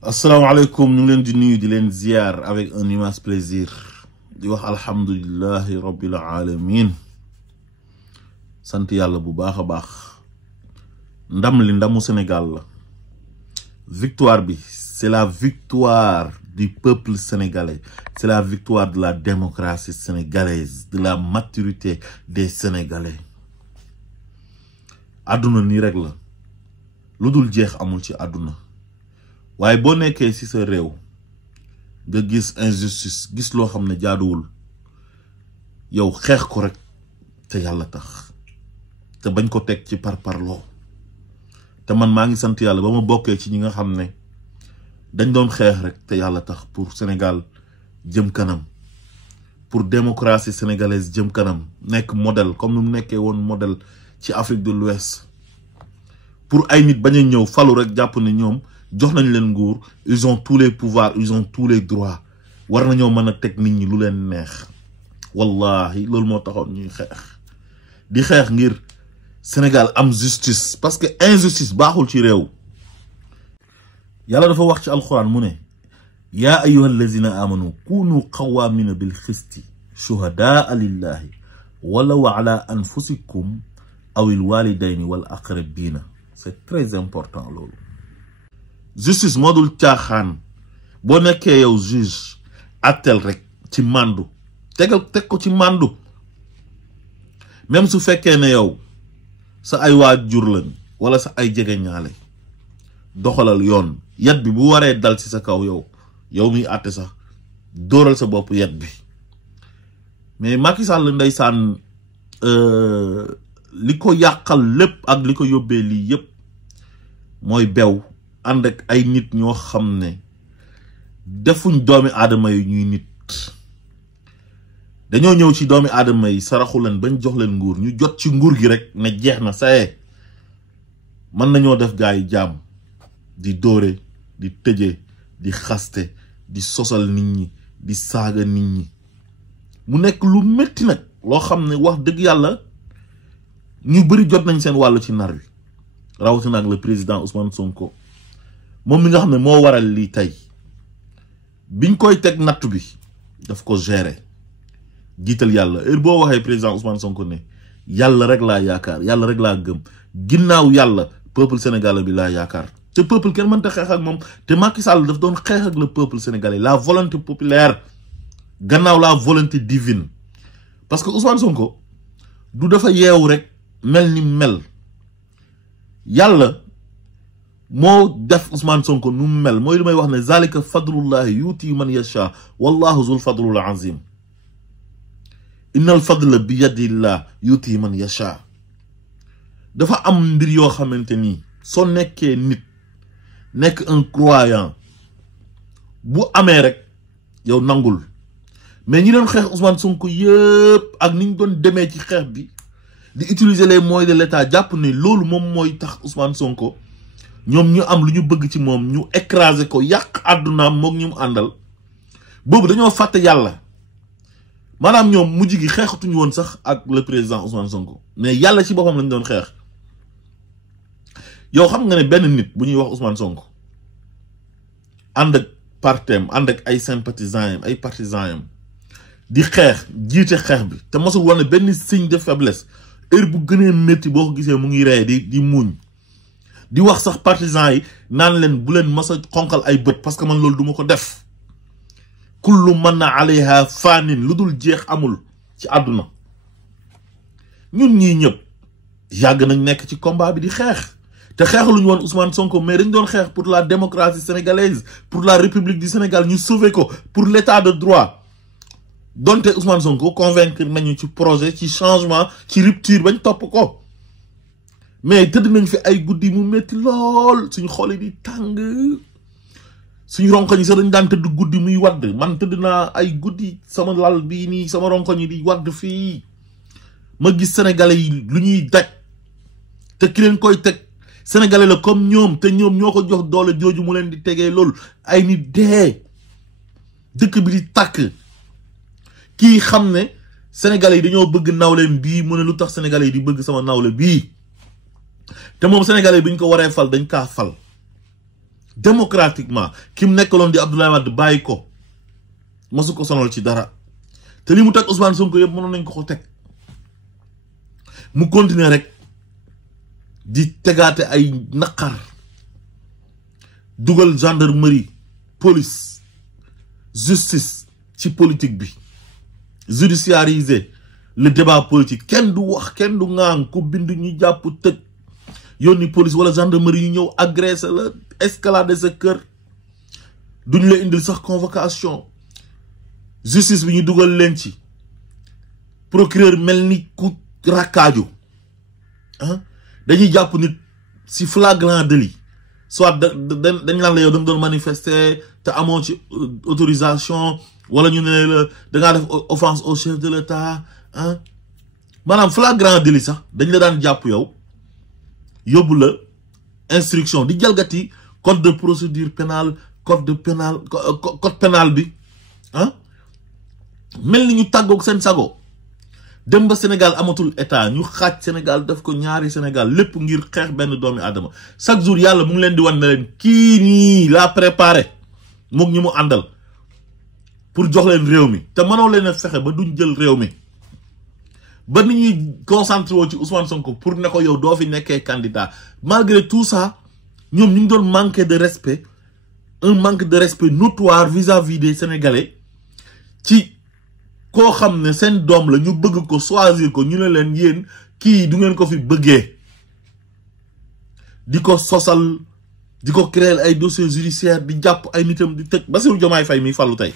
Assalamu alaikum, nous l'en di nuyu di len ziar avec un immense plaisir. Di wax alhamdulillahi rabbil alamin. Sant yalla bu baaxa baax. Ndam li ndamu Sénégal la. Victoire bi, c'est la victoire du peuple sénégalais. C'est la victoire de la démocratie sénégalaise, de la maturité des Sénégalais. Aduna ni rek la. Ludul jeex amul ci aduna. Waye bo nekké ci sa réew nga gis injustice gis lo xamné jaaduwul yow xex ko rek te yalla tax te bañ ko tek ci parlo te man ma ngi sant yalla bama bokké ci ñi nga xamné dañ doon xex rek te yalla tax pour Sénégal jëm kanam pour démocratie sénégalaise jëm kanam nek modèle comme nous nekké won modèle ci Afrique de l'Ouest pour ay nit baña ñëw falu rek japp ne ñom jox nañ leen nguur, ils ont tous les pouvoirs, ils ont tous les droits. War nañoo mën a teg nit ñi lu leen neex. Wallahi loolu moo taxoon ñuy xeex. Di xeex ngir Sénégal am justice parce que injustice baaxul ci réew. Yàlla dafa wax ci alxuraan mu ne yaa ayyuhal lazina amanu kunu qawwamina bil xisti shuhadaa lillahi walaw ala anfusikum awil walidayni wal aqrabina. C'est très important loolu. Justice modul tiaxan bo nekké yow juge atel rek ci mandu tek ko ci mandu même su fekké né yow sa ay wajur lañ wala sa ay jégué ñaalé doxalal yoon yat bi bu waré dal ci sa kaw yow mi atté sax doral sa bop yat bi mais Macky Sall ndaysan liko yakal lepp ak liko yobé li yépp moy bew and ak ay nit ñoo xamné defuñ doomi adama yi ñuy nit dañoo ñëw ci doomi adama yi saraxu leen bañ jox leen nguur ñu jot ci nguur gi rek ne jeex na saye man nañoo def gaay jaam di dóore di tëje di xaste di sosal nit ñi di saaga nit ñi mu nekk lu metti nag loo xam ne wax dëgg yàlla ñu bari jot nañ seen wàllu ci nar wi rawatina ak le président Ousmane Sonko moom mi nga xam ne moo waral lii tey biñ koy teg nattu bi daf ko gérer jiital yàlla heure boo waxee président Ousmane Sonko ne yàlla rek laa yaakaar yàlla rek laa gëm ginnaaw yàlla peuple sénégalais bi laa yaakaar te peuple kenn mënta xeex ak moom te Macky Sall daf doon xeex ak le peuple sénégalais la volonté populaire gannaaw la volonté divine parce que Ousmane Sonko du dafa yeewu rek mel ni mel yàlla moo def Ousmane Sonko nu mel mooy li may wax ne zalika fadlullahi yuti man yasha wallahu zul fadlul azim innal fadla bi yadillah yuti man yasha dafa am mbir yoo xamante ni soo nekkee nit nekk un croyant bu amee rek yow nangul mais ñi doon xeex Ousmane Sonko yëpp ak niñ doon demee ci xeex bi di utiliser les moyens de l'état jàpp ne loolu moom mooy tax Ousmane Sonko ñoom ñu am lu ñu bëgg ci moom ñu écraser ko yàq àddunaam moog ñu mu àndal boobu dañoo fàtte yàlla maanaam ñoom mujj gi xeexatuñu woon sax ak le président Ousmane Sonko mais yàlla ci boppam lañ doon xeex yow xam nga ne benn nit bu ñuy wax Ousmane Sonko ànd ak partem ànd ak ay sympathisants yam ay partisans yam di xeex jiite xeex bi te mosul wane benn signe de faiblesse heure bu gënee métti boo ko gisee mu ngi ree di muñ di wax sax partisans yi naan leen bu leen mas a xonkal ay bët parce que man loolu duma ko def kullu man alayha fanin lu dul jeex amul ci àdduna ñun ñii ñëpp yàgg nañ nekk ci combat bi di xeex te xeexaluñu woon Ousmane Sonko mais dañ doon xeex pour la démocratie sénégalaise pour la République du Sénégal ñu sauver ko pour l'état de droit donte Ousmane Sonko convaincre nañu ci projet ci changement ci rupture bañ topp ko mais tëdd nañ fi ay guddi mu metti lool suñu xol yi di tàng suñu ronkoñ yi sax dañ daan tëdd guddi muy wadd man tëdd naa ay guddi sama lal bii nii sama ronkoñ yi di wadd fii ma gis sénégalais yi lu ñuy daj te ki leen koy teg sénégalais la comme ñoom te ñoom ñoo ko jox doole jooju mu leen di tegee loolu ay nit dee dëkk bi di tàkk kii xam ne sénégalais yi dañoo bëgg nawleem bii mu ne lu tax sénégalais yi di bëgg sama nawle bii te moom sénégalais bi ñu ko waree fal dañ kaa fal démocratiquement ki mu nekkaloon di Abdoulaye Wade bàyyi ko masu ko sonal ci dara te li mu teg Ousmane Sonko yëpp mënoon nañ ko teg mu continuer rek di tegaate ay naqar dugal gendarmerie police justice ci politique bi judiciariser le débat politique kenn du wax kenn du ŋaan ku bind ñu jàpp tëj yónni police wala gendarmerie yu ñëw agressé la escalader sa kër duñ la indil sax convocation justice bi ñu dugal leen ci procureur mel ni ku rakkaaju dañuy jàpp nit si flagrant délit soit dañ naan la yow da nga doon manifester te amoo ci autorisation wala ñu ne la da ngaa def offense au chef de l'État maanaam flagrant délit sax dañ la daan jàpp yow yóbbu la instruction di jalgati code de procédure pénale code pénal bi mel ni ñu tàggoog seen sago dem ba Sénégal amatul état ñu xaaj Sénégal def ko ñaari Sénégal lépp ngir xeex benn doomi aadama chaque jour yàlla mu ngi leen di wan ne leen kii nii laa préparé moog ñi mu àndal pour jox leen réew mi te mënoo leen a fexe ba duñ jël réew mi ba ni ñuy concentré woo ci Ousmane Sonko pour ne ko yow doo fi nekkee candidat malgré tout ça ñoom ñu ngi doon manquer de respect un manque de respect notoire vis-à-vis des Sénégalais ci koo xam ne seen doom la ñu bëgg ko choisir ko ñu ne leen yéen kii du ngeen ko fi bëggee di ko sosal di ko créer ay dossiers judiciaires di jàpp ay nitam di tëj Bassirou Diomaye Faye mi fàllu tey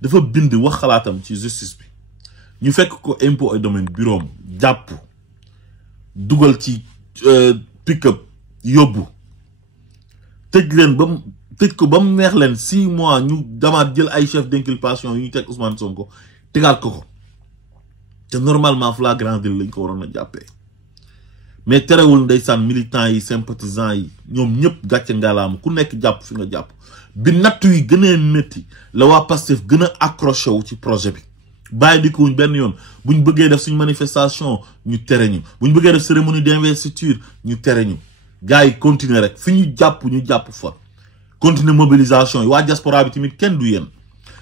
dafa bind wax xalaatam ci justice bi ñu fekk ko impôt et domaine bureau jàpp dugal ci pick-up yóbbu tëj leen ba tëj ko ba mu neex leen 6 mois ñu damaat jël ay chef d'inculpation yu ñu teg Ousmane Sonko tegaat ko te normalement flagrant délit lañ ko waroon a jàppee mais terewul ndeysaan militants yi sympathisants yi ñoom ñëpp gàcce ngalaama ku nekk jàpp fi nga jàpp bi nattu yi gën a métti la waa Pastef gën a accroché wu ci projet bi bàyyi di ko wuñ benn yoon buñ bëggee def suñ manifestation ñu tere ñu buñ bëggee def cérémonie d'investiture ñu tere ñu gars yi continuer rek fi ñu jàpp fa continuer mobilisation yi waa diaspora bi tamit kenn du yéen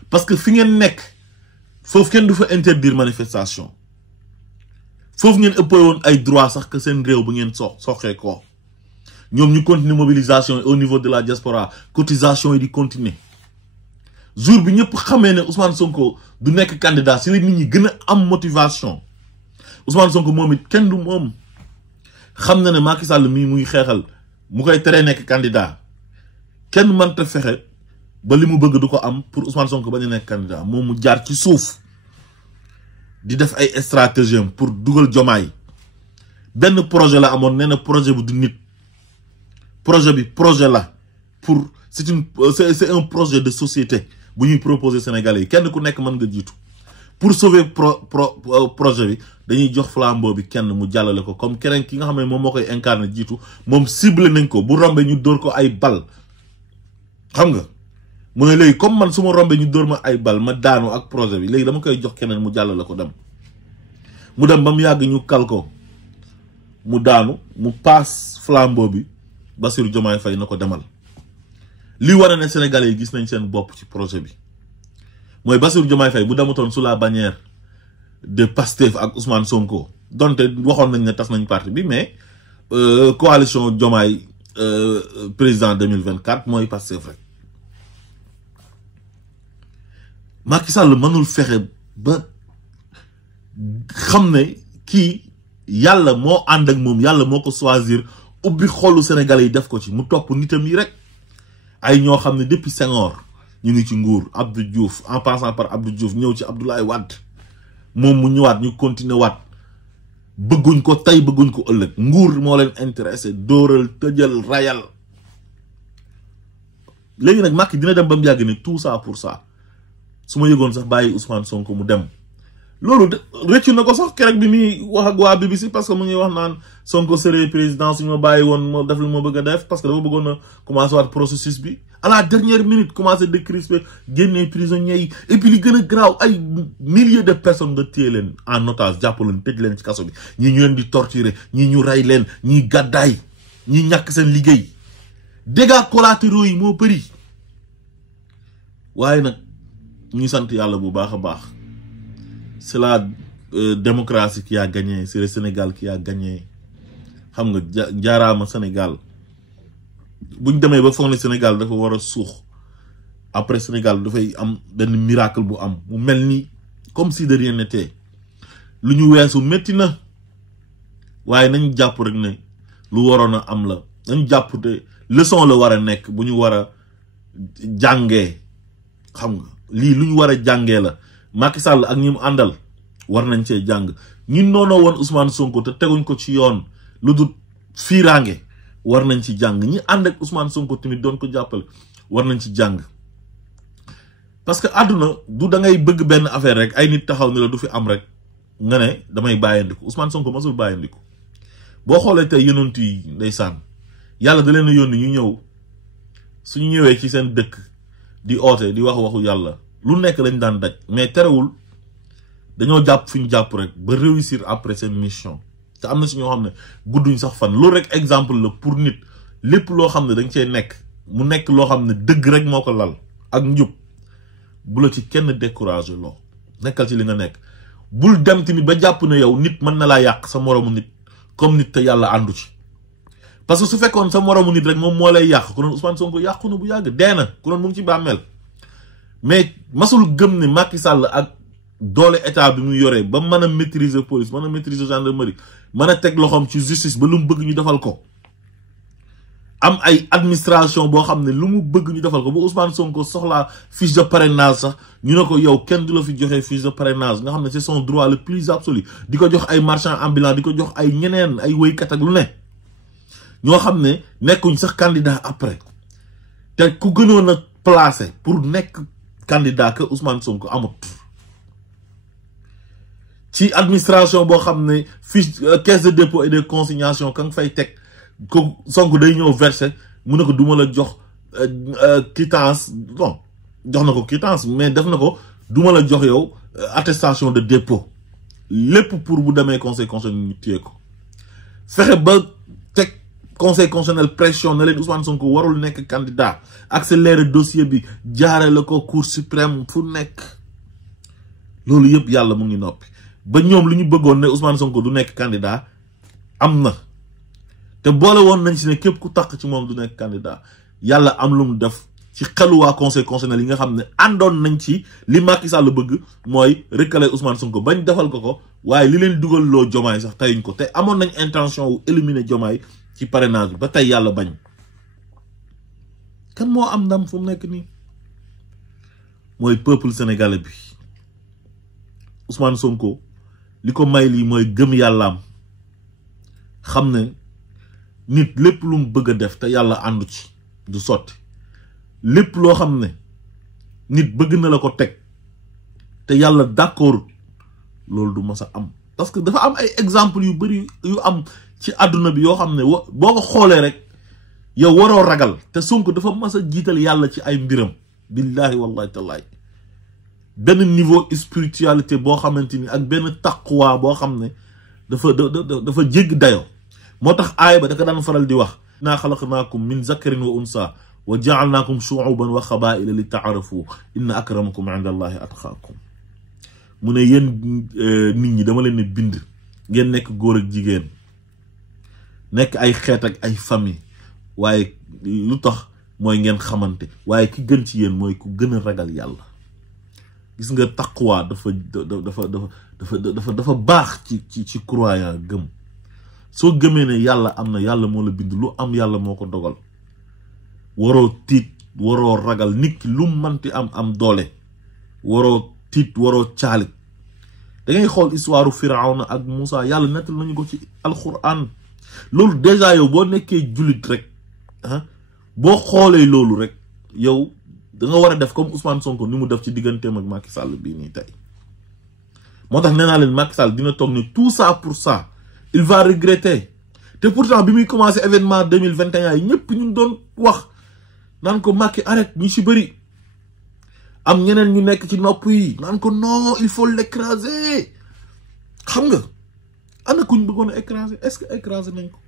parce que fi ngeen nekk foofu kenn du fa interdire manifestation foofu ngeen ëppee woon ay droit sax que seen réew bu ngeen soxee ko ñoom ñu continuer mobilisation au niveau de la diaspora cotisation yi di continuer jour bi ñëpp xamee ne Ousmane Sonko du nekk candidat si la nit ñi gën a am motivation Ousmane Sonko moom it kenn du moom xam na ne Macky Sall mii muy xeexal mu koy teree nekk candidat kenn mënta fexe ba li mu bëgg du ko am pour Ousmane Sonko bañ a nekk candidat moom mu jaar ci suuf di def ay stratégie pour dugal Diomaye benn projet la amoon nee na projet bu du nit projet bi projet la pour c'est un projet de société bu ñuy proposer Sénégalais yi kenn ku nekk mën nga jiitu pour sauver projet bi dañuy jox flambeau bi kenn mu jàllale ko comme keneen ki nga xam ne moom moo koy incarné jiitu moom ciblé nañ ko bu rombee ñu dóor ko ay bal xam nga mu ne léegi comme man su ma rombee ñu dóor ma ay bal ma daanu ak projet bi léegi dama koy jox keneen mu jàllale ko dem mu dem ba mu yàgg ñu kal ko mu daanu mu paas flambeau bi Bassirou Diomaye Faye na ko demal li war a ne Sénégalais yi gis nañ seen bopp ci projet bi mooy Bassirou Diomaye Faye bu demutoon sous la bannière de Pastef ak Ousmane Sonko donte waxoon nañ ne tas nañ parti bi mais coalition Diomaye président 2024 mooy Pastef rek Macky Sall mënul fexe ba xam ne kii yàlla moo ànd ak moom yàlla moo ko choisir ubbi xolu Sénégalais yi def ko ci mu topp nitam yi rek ay ñoo xam ne depuis Senghor ñu ngi ci nguur Abdou Diouf en passant par Abdou Diouf ñëw ci Abdoulaye Wade moom mu ñëwaat ñu continuer waat bëgguñ ko tey bëgguñ ko ëllëg nguur moo leen intéressé dóoral tëjal rayal léegi nag Macky dina dem ba mu yàgg ne tout ça pour ça su ma yëgoon sax bàyyi Ousmane Sonko mu dem loolu rëccu na ko sax keroog bi muy wax ak waa BBC parce que mu ngi wax naan Sonko serait président suñu ma bàyyi woon moo def li ma bëgg a def parce que dafa bëggoon a commencé waat processus bi à la dernière minute commencé décrisper génnee prisonniers yi et puis li gën a graaw ay milliers de personnes nga téye leen en otage jàpp leen tëj leen ci kaso bi ñii ñu leen di torturer ñii ñu rey leen ñii gàddaay ñii ñàkk seen liggéey dégâts collatéraux yi moo bëri waaye nag ñu sant yàlla bu baax a baax c'est la démocratie qui a gagné, c'est le Sénégal qui a gagné xam nga jaaraama Sénégal buñ demee ba foog ne Sénégal dafa war a suux après Sénégal dafay am benn miracle bu am mu mel ni comme si de rien n'était lu ñu weesu métti na waaye nañ jàpp rek ne lu waroon a am la nañ jàpp te leçon la war a nekk bu ñu war a jàngee xam nga lii lu ñu war a jàngee la Macky Sall ak ñi mu àndal war nañ cee jàng ñun noonoo woon Ousmane Sonko te teguñ ko ci yoon lu dul fiiraange war nañ ci jàng ñi ànd ak Ousmane Sonko tamit doon ko jàppale war nañ ci jàng parce que àdduna du da ngay bëgg benn affaire rek ay nit taxaw ne la du fi am rek nga ne damay bàyyandiku Ousmane Sonko masul bàyyandiku boo xoolee tey yonent yi ndeysaan yàlla da leen a yónni ñu ñëw suñu ñëwee ci seen dëkk di oote di wax waxu yàlla lu nekk lañ daan daj mais terewul dañoo jàpp fi ñu jàpp rek ba réussir après seen mission te am na si ñoo xam ne gudduñ sax fan loolu rek exemple la pour nit lépp loo xam ne dañ cee nekk mu nekk loo xam ne dëgg rek moo ko lal ak njub bu la ci kenn découragé loo nekkal ci li nga nekk bul dem tamit ba jàpp ne yow nit mën na laa yàq sa moromu nit comme nit te yàlla àndu ci parce que su fekkoon sa moromu nit rek moom moo lay yàq ku doon Ousmane Sonko yàqu na bu yàgg dee na ku doon mu ngi ci bàmmeel mais masul gëm ne Macky Sall ak doole état bi mu yoree ba mën a maîtriser police mën a maîtriser gendarmerie mën a teg loxoom ci justice ba lu mu bëgg ñu defal ko am ay administration boo xam ne lu mu bëgg ñu defal ko ba Ousmane Sonko soxlaa fiche de parrainage sax ñu ne ko yow kenn du la fi joxe fiche de parrainage nga xam ne c'est son droit le plus absolu di ko jox ay marchands ambulants di ko jox ay ñeneen ay wéykat ak lu ne ñoo xam ne nekkuñ sax candidat après te ku gënoon a placé pour nekk candidat que Ousmane Sonko amut ci administration boo xam ne fiche caisse de dépôt et de consignation ka nga fay teg ko Sonko day ñëw verser mu ne ko duma la jox quittance bon jox na ko quittance mais def na ko duma la jox yow attestation de dépôt lépp pour bu demee conseil constitutionnel ñu téye ko fexe ba teg conseil constitutionnel pression na leen Ousmane Sonko warul nekk candidat accélérer dossier bi jaare la ko cour suprême fu nekk loolu yëpp yàlla mu ngi noppi ba ñoom lu ñu bëggoon ne Ousmane Sonko du nekk candidat am na te boole woon nañ si ne képp ku takk ci moom du nekk candidat yàlla am lu mu def ci xelu waa conseil constitutionnel yi nga xam ne àndoon nañ ci li Macky Sall bëgg mooy recalé Ousmane Sonko bañ defal ko waaye li leen dugal loo Diomaye sax tayuñ ko te amoon nañ intention wu éliminer Diomaye ci parrainage bi ba tey yàlla bañ kan moo am ndam fu mu nekk nii mooy peuple sénégalais bi Ousmane Sonko li ko may lii mooy gëm yàllaam xam ne nit lépp lu mu bëgg a def te yàlla àndu ci du sotti lépp loo xam ne nit bëgg na la ko teg te yàlla d'accord loolu du mas a am parce que dafa am ay exemple yu bari yu am ci àdduna bi yoo xam ne boo ko xoolee rek yow waroo ragal te Sonko dafa mas a jiital yàlla ci ay mbiram billahi wallahi tallahi benn niveau spiritualité boo xamante ni ak benn taqwa boo xam ne dafa jégg dayo moo tax aaya ba da ko daan faral di wax inna xalaqnaakum min zakarin wa unsa wa jaalnaakum shuuban wa xabaila li taarafu inna akramakum inda allahi atqaakum mu ne yéen nit ñi dama leen ne bind ngeen nekk góor ak jigéen nekk ay xeet ak ay famille waaye lu tax mooy ngeen xamante waaye ki gën ci yéen mooy ku gën a ragal yàlla gis nga taqwa dafa baax ci croyant gëm soo gëmee ne yàlla am na yàlla moo la bind lu am yàlla moo ko dogal waroo tiit waroo ragal nit ki lu manti am doole waroo tiit waroo caalit da ngay xool histoire Firawna ak Moussa yàlla nettal nañu ko ci alquran loolu déjà yow boo nekkee jullit rek boo xoolee loolu rek yow da nga war a def comme Ousmane Sonko ni mu def ci digganteem ak Macky Sall bii nii tey moo tax nee naa leen Macky Sall dina toog ne tout ça pour ça il va regretter te pourtant bi muy commencé événement 2021 yi ñëpp ñu doon wax naan ko Macky arrête ñu si bëri am ñeneen ñu nekk ci nopp yi naan ko non il faut l'écraser xam nga ana kuñ bëggoon a écraser est-ce que écraser nañ ko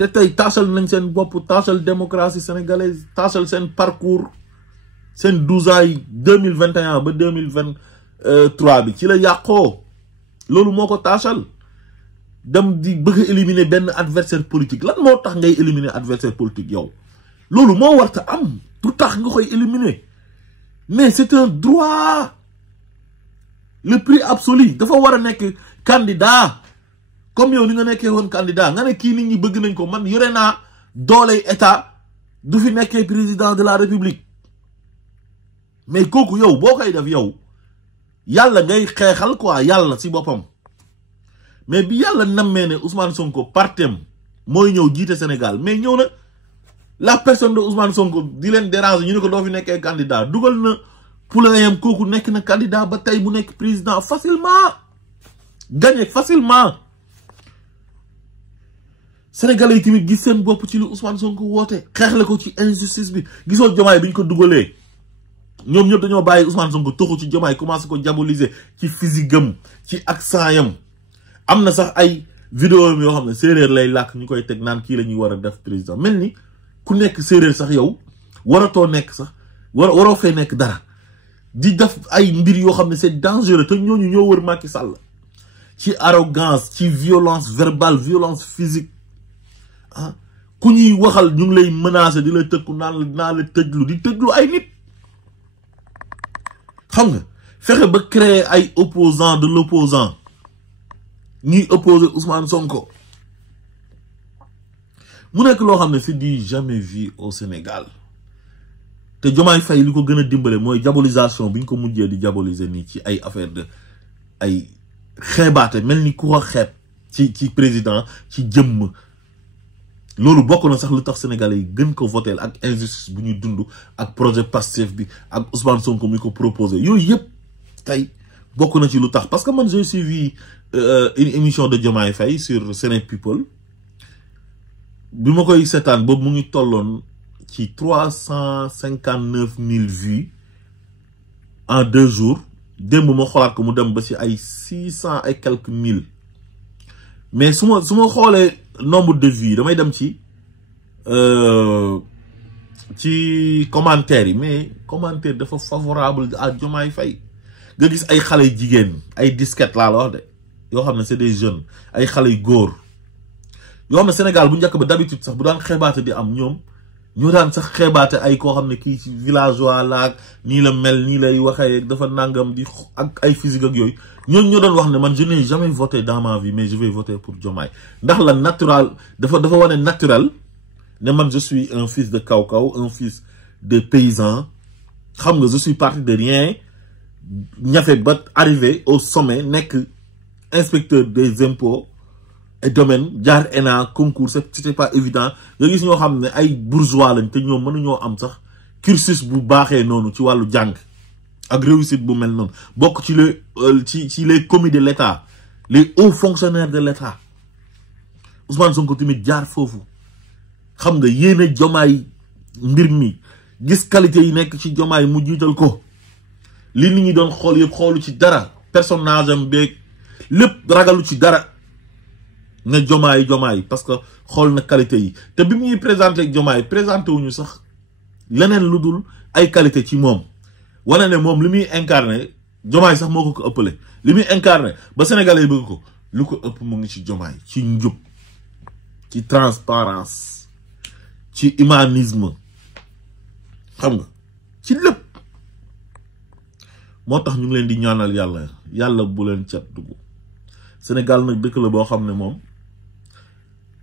te tey taasal nañ seen bopp, taasal démocratie sénégalaise, taasal seen parcours, seen 12 ans yi 2021 ba 2023 bi ci la yàqoo. Loolu moo ko taasal dem di bëgg a éliminer benn adversaire politique. Lan moo tax ngay éliminer adversaire politique yow? Loolu moo warta am. Tout tax nga koy éliminer. Mais c'est un droit. Le prix absolu dafa war a nekk candidat. Comme yow ni nga nekkee woon candidat nga ne kii nit ñi bëgg nañ ko, man yore naa dooley état du fi nekkee président de la république. Mais kooku yow boo koy def yow yàlla ngay xeexal quoi, yàlla si boppam. Mais bi yàlla nammee ne Ousmane Sonko partem mooy ñëw jiite Sénégal, mais ñëw na la personne de Ousmane Sonko di leen déranger ñu ne ko doo fi nekkee candidat, dugal na poulayam, kooku nekk na candidat ba tey bu nekk président facilement, gagné facilement. Sénégalais yi tamit gis seen bopp ci lu Ousmane Sonko woote, xeexle ko ci injustice bi. Gisoo Diomaye bi ñu ko dugalee ñoom ñëpp dañoo bàyyi Ousmane Sonko toxu ci Diomaye, commencé ko diaboliser ci physique am, ci accent yam. Am na sax ay vidéo yoo xam ne séeréer lay làkk ñu koy teg naan kii la ñuy war a def président. Mel ni ku nekk séeréer sax yow waratoo nekk sax waroo fay nekk dara di def ay mbir yoo xam ne c'est dangereux. Te ñooñu ñoo wër Macky Sall ci arrogance, ci violence verbale, violence physique. Ah ku ñuy waxal ñu ngi lay menacer di la tëkku naan naa la tëjlu, di tëjlu ay nit. Xam nga fexe ba créer ay opposants de l'opposant ñuy opposer Ousmane Sonko. Mu nekk loo xam ne c'est du jamais vu au Sénégal. Te Diomaye Faye li ko gën a dimbale mooy diabolisation bi ñu ko mujjee di diaboliser nii ci ay affaire de ay xeebaate, mel ni ku ko xeeb ci président ci jëmm. Loolu bokk na sax lu tax sénégalais yi gën ko voter ak injustice bu ñuy dund ak projet Pastef bi ak Ousmane Sonko mi ko proposé. Yooyu yëpp tey bokk na ci lu tax, parce que man j'ai suivi une émission de Diomaye Faye sur Séné People. Bi ma koy seetaan boobu mu ngi tolloon ci 359 000 vues en 2 jours. Démb ma xoolaat ko mu dem ba ci ay 600 et quelques mille. Mais su ma xoolee nombre de vues damay dem ci commentaires yi, mais commentaire dafa favorable à Diomaye Faye. Nga gis ay xale jigéen, ay disquette laa la wax de, yoo xam ne c'est des jeunes, ay xale góor yoo xam ne Sénégal bu njëkk ba d'habitude sax bu daan xeebaate di am, ñoom ñoo daan sax xeebaate ay koo xam ne kii ci villageois laak nii la mel, nii lay waxee, dafa nangam di ak ay physique ak yooyu. Ñooñu ñoo doon wax ne man je n'ai jamais voté dans ma vie, mais je vais voter pour Diomaye. Ndax la natural dafa wane naturel ne man je suis un fils de kaw-kaw, un fils de paysan. Xam nga je suis parti de rien, ñafe ba arrivé au sommet, nekk inspecteur des impôts et domaines, jaar ENA concours, c'était pas évident. Nga gis ñoo xam ne ay bourgeois lañ te ñoom mënuñoo am sax cursus bu baaxee noonu ci wàllu jàng ak réussite bu mel noonu, bokk ci les commis de l'État, les hauts fonctionnaires de l'État. Ousmane Sonko tamit jaar foofu. Xam nga yéene Diomaye mbir mi, gis qualité yi nekk ci Diomaye mu jiital ko. Li nit ñi doon xool yëpp xoolu ci dara, personnage am beeg lépp ragalu ci dara. Ne Diomaye parce que xool na qualité yi. Te bi muy présenté ak Diomaye présenté wuñu sax leneen lu dul ay qualité ci moom. Wane ne moom li muy incarné Diomaye sax moo ko ëppale. Li muy incarné ba Sénégalais bëgg ko, lu ko ëpp mu ngi ci Diomaye, ci njub, ci transparence, ci humanisme. Xam nga ci lépp. Moo tax ñu ngi leen di ñaanal yàlla bu leen cat dugg. Sénégal nag dëkk la boo xam ne moom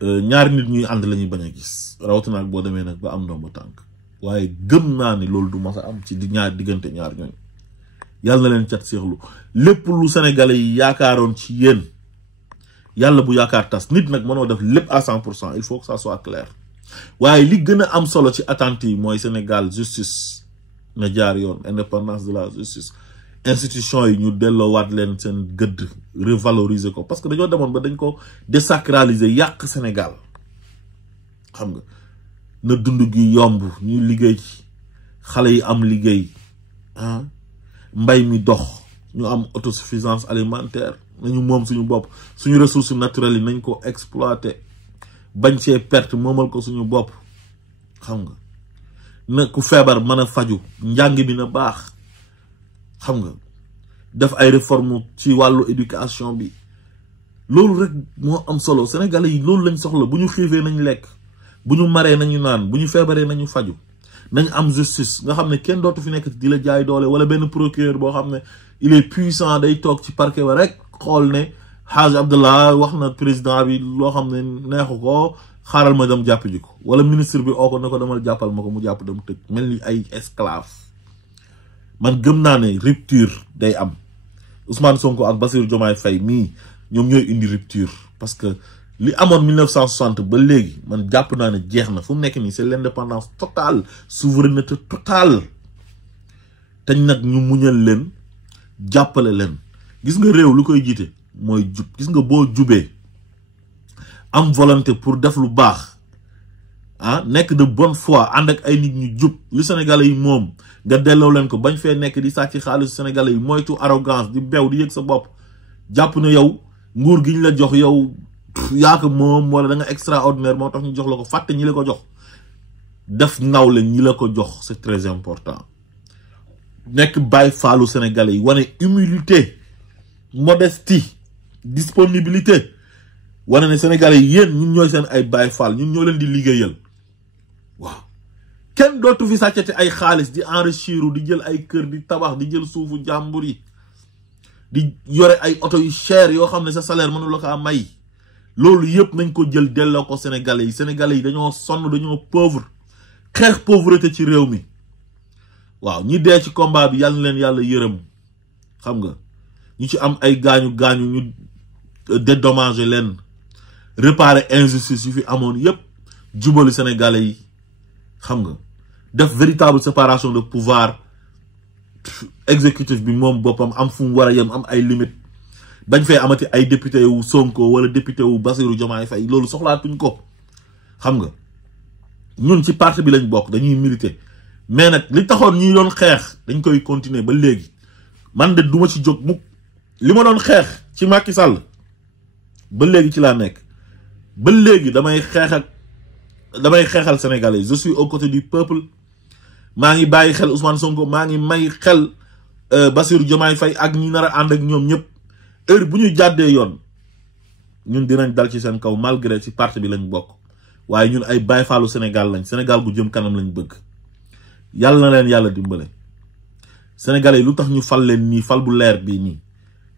ñaari nit ñuy ànd la ñuy bañ a gis, rawatina ak boo demee nag ba am ndomba tànk. Waaye gëm naa ni loolu du mas a am ci diggante ñaar ñooñ. Yàlla na leen cat seexlu. Lépp lu Sénégalais yi yaakaaroon ci yéen, yàlla bu yaakaar tas. Nit nag mënoo def lépp à 100%, il faut que ça soit clair. Waaye li gën a am solo ci attente yi mooy Sénégal justice na jaar yoon, indépendance de la justice. Institution yi ñu delloowaat leen seen gëdd, revaloriser ko, parce que dañoo demoon ba dañ ko désacraliser, yàq Sénégal. Xam nga na dund gi yomb, ñu liggéey, xale yi am liggéey, mbay mi dox, ñu am autosuffisance alimentaire, nañu moom suñu bopp, suñu ressources naturelles yi nañ ko exploiter bañ see perte moomal ko suñu bopp xam nga na ku feebar mën a faju njàng bi na baax xam nga def ay réforme ci wàllu éducation bi loolu rek moo am solo sénégalais yi loolu lañ soxla bu ñu xiifee nañ lekk bu ñu maree nañu naan bu ñu feebaree nañu faju nañ am justice nga xam ne kenn dootu fi nekk di la jaay doole wala benn procureur boo xam ne il est puissant day toog ci parquet ba rek xool ne Hadj Abdallah wax na président bi loo xam ne neexu ko xaaral ma dem jàpp ji ko wala ministre bi oo ko ne ko demal jàppal ma ko mu jàpp dem tëj mel ni ay esclave man gëm naa ne rupture day am Ousmane Sonko ak Bassirou Diomaye Faye mii ñoom ñooy indi rupture parce que li amoon 1960 ba léegi man jàpp naa ne jeex na fu mu nekk nii c'est l'indépendance totale souveraineté totale teñ nag ñu muñal leen jàppale leen gis nga réew lu koy jiite mooy jub gis nga boo jubee am volonté pour def lu baax ah nekk de bonne foi ànd ak ay nit ñu jub lu sénégalais yi moom nga delloo leen ko bañ fee nekk di sàcc xaalisu sénégalais yi moytu arrogance di bew di yëg sa bopp jàpp ne yow nguur gi ñu la jox yow yaa ko moom wala da nga extraordinaire moo tax ñu jox la ko fàtte ñi la ko jox def nawle ñi la ko jox c'est très important nekk bàyyi faalu sénégalais yi wane humilité modestie disponibilité wane ne sénégalais yi yéen ñun ñooy seen ay bàyyi faal ñun ñoo leen di liggéeyal waaw kenn dootu fi sàccate ay xaalis di enrichiru di jël ay kër di tabax di jël suufu jàmbur yi di yore ay oto yu cher yoo xam ne sa salaire mënu la ko may loolu yëpp nañ ko jël delloo ko sénégalais yi dañoo sonn dañoo pauvre xeex pauvreté ci réew mi waaw ñi dee ci combat bi yàlla na leen yàlla yërëm xam nga ñu ci am ay gaañu ñu dédommager leen réparer injustice yu fi amoon yëpp jubali sénégalais yi xam nga def véritable séparation de pouvoir exécutif bi moom boppam am fu mu war a yem am ay limite bañ fee amati ay député wu Sonko wala député wu Bassirou Diomaye Faye loolu soxlaatuñ ko xam nga ñun ci parti bi lañ bokk dañuy militer mais nag li taxoon ñuy doon xeex dañ koy continuer ba léegi man de duma ci jóg mukk li ma doon xeex ci Macky Sall ba léegi ci laa nekk ba léegi damay xeexal sénégalais je suis aux côtés du peuple maa ngi bàyyi xel Ousmane Sonko maa ngi may xel Bassirou Diomaye Faye ak ñi nar a ànd ak ñoom ñëpp heure bu ñu jàddee yoon ñun dinañ dal ci seen kaw malgré ci parti bi lañ bokk waaye ñun ay baay faalu Sénégal lañ Sénégal gu jëm kanam lañ bëgg yàlla na leen yàlla dimbale sénégalais lu tax ñu fal leen nii fal bu leer bii nii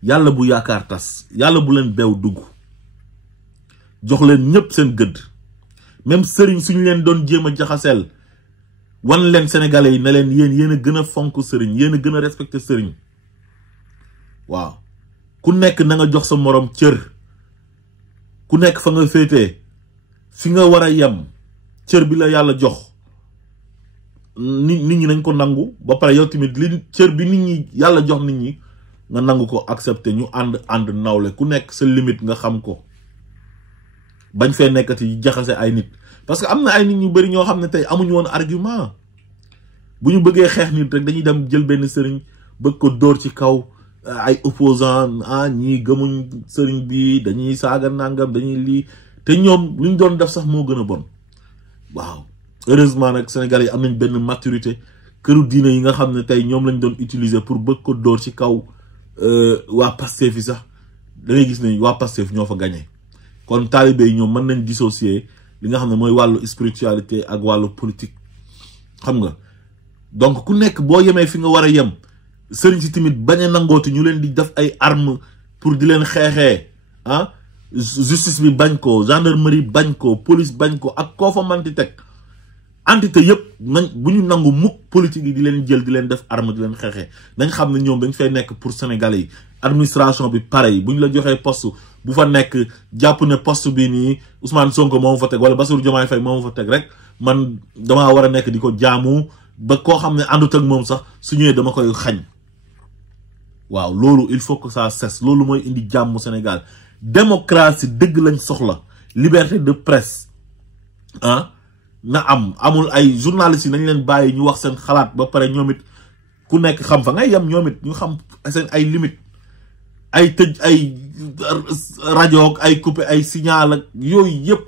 yàlla bu yaakaar tas yàlla bu leen beew dugg jox leen ñëpp seen gëdd même sëriñ suñu leen doon jéem a jaxaseel wan leen sénégalais yi ne leen yéen a gën a fonk sëriñ yéen a gën a respecté sëriñ waaw ku nekk na nga jox sa morom cër ku nekk fa nga féetee fi nga war a yem cër bi la yàlla jox nit ñi nañ ko nangu ba pare yow tamit li cër bi nit ñi yàlla jox nit ñi nga nangu ko accepter ñu ànd nawle ku nekk sa limite nga xam ko bañ fee nekkati jaxase ay nit parce que am na ay nit ñu bari ñoo xam ne tey amuñu woon argument bu ñu bëggee xeex nit rek dañuy dem jël benn sëriñ bëgg ko dóor ci kaw ay opposant ñii gëmuñ sëriñ bi dañuy saaga nangam dañuy lii te ñoom lu ñu doon def sax moo gën a bon waaw heureusement nag Sénégal yi am nañ benn maturité këru diine yi nga xam ne tey ñoom lañ doon utiliser pour bëgg ko dóor ci kaw waa Pastef yi sax da ngay gis ne waa Pastef ñoo fa gagné kon taalibe yi ñoom mën nañ dissocier li nga xam ne mooy wàllu spiritualité ak wàllu politique xam nga donc ku nekk boo yemee fi nga war a yem sëriñ si tamit bañ a nangooti ñu leen di def ay armes pour di leen xeexee justice bi bañ ko gendarmerie bañ ko police bañ ko ak koo fa manti teg entité yëpp nañ bu ñu nangu mukk politique yi di leen jël di leen def arme di leen xeexee nañ xam ne ñoom dañ fay nekk pour sénégalais yi administration bi pareil bu ñu la joxee poste bu fa nekk jàpp ne poste bi nii Ousmane Sonko moo fa teg wala Bassirou Diomaye Faye moo fa teg rek man damaa war a nekk di ko jaamu ba koo xam ne àndut ak moom sax su ñëwee dama koy xañ waaw loolu il faut que ça cesse loolu mooy indi jàmm Sénégal démocratie dëgg lañ soxla liberté de presse na amul ay journalistes yi nañ leen bàyyi ñu wax seen xalaat ba pare ñoom it ku nekk xam fa ngay yem ñoom it ñu xam seen ay limite ay tëj ay rajo ak ay coupé ay signal ak yooyu yëpp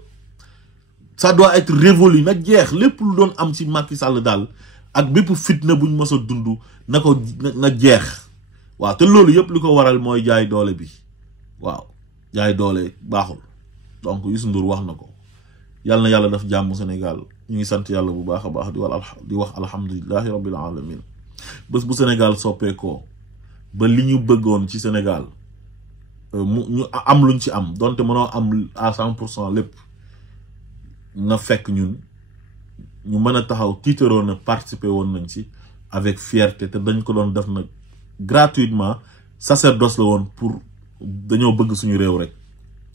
ça doit être révolu na jeex lépp lu doon am ci Macky Sall daal ak bépp fitna buñ mës a dund na jeex waaw te loolu yëpp li ko waral mooy jaay doole bi waaw jaay doole baaxul donc Youssou Ndour wax na ko yàlla na yàlla def jàmm Sénégal ñu ngi sant yàlla bu baax a baax di wax alhamdulillahi rabbil alamin bés bu Sénégal soppeekoo ba li ñu bëggoon ci Sénégal ñu am luñ ci am donte mënoo am à 100% lépp na fekk ñun ñu mën a taxaw tiitaroo na participer woon nañ ci avec fierté te dañ ko doon def nag gratuitement sacerdoce la woon pour dañoo bëgg suñu réew rek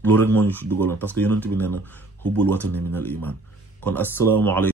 loolu rek moo ñu ci dugaloon parce que yonent bi nee na xubbul watani minal iman kon asalaamaaleykum